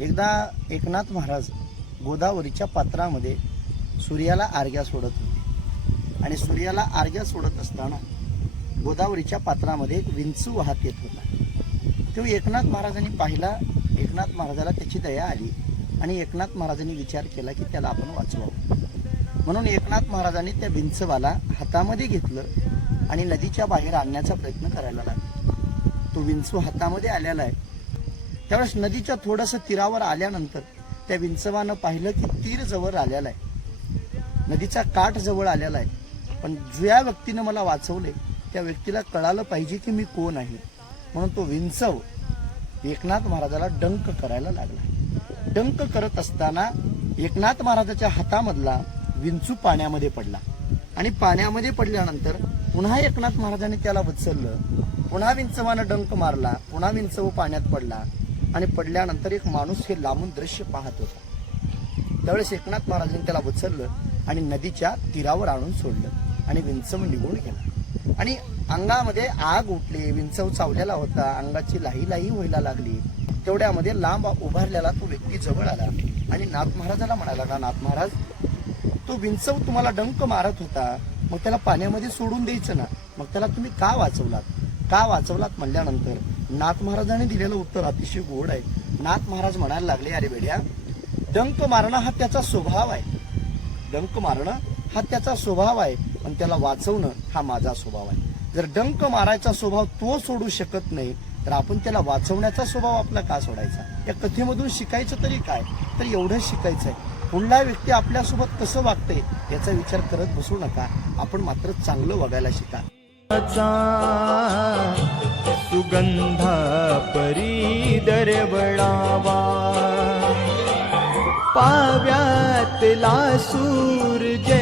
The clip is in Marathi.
एकदा एकनाथ महाराज गोदावरीच्या पात्रामध्ये सूर्याला आर्घ्या सोडत होते आणि सूर्याला आर्घ्या सोडत असताना गोदावरीच्या पात्रामध्ये एक विंचू वाहत येत होता। तो एकनाथ महाराजांनी पाहिला। एकनाथ महाराजाला त्याची दया आली आणि एकनाथ महाराजांनी विचार केला की त्याला आपण वाचवावं। म्हणून एकनाथ महाराजांनी त्या विंचवाला हातामध्ये घेतलं आणि नदीच्या बाहेर आणण्याचा प्रयत्न करायला लागले। तो विंचू हातामध्ये आलेला आहे। त्यावेळेस नदीच्या थोडंसं तीरावर आल्यानंतर त्या विंचवानं पाहिलं की तीर जवळ आलेला आहे, नदीचा काठ जवळ आलेला आहे, पण ज्या व्यक्तीनं मला वाचवले त्या व्यक्तीला कळालं पाहिजे की मी कोण आहे। म्हणून तो विंचव एकनाथ महाराजाला डंक करायला लागला। डंक करत असताना एकनाथ महाराजाच्या हातामधला विंचू पाण्यामध्ये पडला आणि पाण्यामध्ये पडल्यानंतर पुन्हा एकनाथ महाराजांनी त्याला उचललं। पुन्हा विंचवानं डंक मारला, पुन्हा विंचव पाण्यात पडला आणि पडल्यानंतर एक माणूस हे लांबून दृश्य पाहत होता। त्यावेळेस एकनाथ महाराजांनी त्याला उचललं आणि नदीच्या तीरावर आणून सोडलं आणि विंचव निघून गेला आणि अंगामध्ये आग उठली। विंचव चावलेला होता, अंगाची लाही लाही व्हायला लागली। तेवढ्यामध्ये लांब उभारलेला तो व्यक्ती जवळ आला आणि नाथ महाराजाला म्हणाला, का नाथ महाराज, तो विंचव तुम्हाला डंक मारत होता, मग त्याला पाण्यामध्ये सोडून द्यायचं ना, मग त्याला तुम्ही का वाचवलात? का वाचवलात म्हणल्यानंतर नाथ महाराजांनी दिलेलं उत्तर अतिशय गोड आहे। नाथ महाराज म्हणायला लागले, अरे बेड्या, डंक मारणं हा त्याचा स्वभाव आहे, डंक मारणं हा त्याचा स्वभाव आहे, पण त्याला वाचवणं हा माझा स्वभाव आहे। जर डंक मारायचा स्वभाव तो सोडू शकत नाही तर आपण त्याला वाचवण्याचा स्वभाव आपला का सोडायचा? या कथेमधून शिकायचं तरी काय? तर एवढंच शिकायचं आहे, पुढला व्यक्ती आपल्यासोबत कसं वागते याचा विचार करत बसू नका, आपण मात्र चांगलं वागायला शिका। सुगंधा परी दरवळावा, पाव्यातला सूर्य